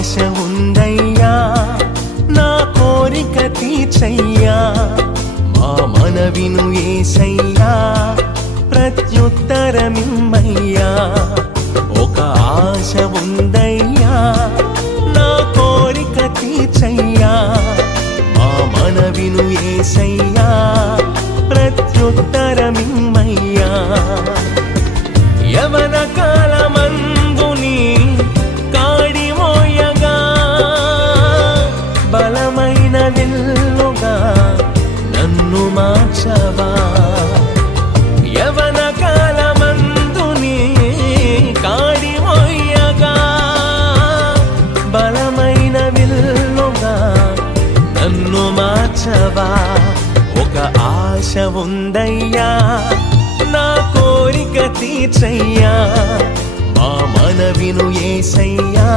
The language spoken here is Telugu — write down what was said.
ఆశ ఉందయ్యా నా కోరిక తీర్చయ్యా మా మనవిను యేసయ్యా ప్రత్యుత్తరమిమ్మయ్యా ఒక ఆశ ఉందయ్యా నా కోరిక తీర్చయ్యా మా మనవిను యేసయ్యా ప్రత్యుత్తరమిమ్మయ్యా యవన కాలమందుని కాడిమోయగా బలమైన విల్లుగా నన్ను మార్చవా యవన కాలమందుని కాడిమోయగా బలమైన విల్లుగా నన్ను మార్చవా ఒక ఆశ ఉందయ్యా నా కోరిక తీర్చయ్యా మా మనవిను యేసయ్యా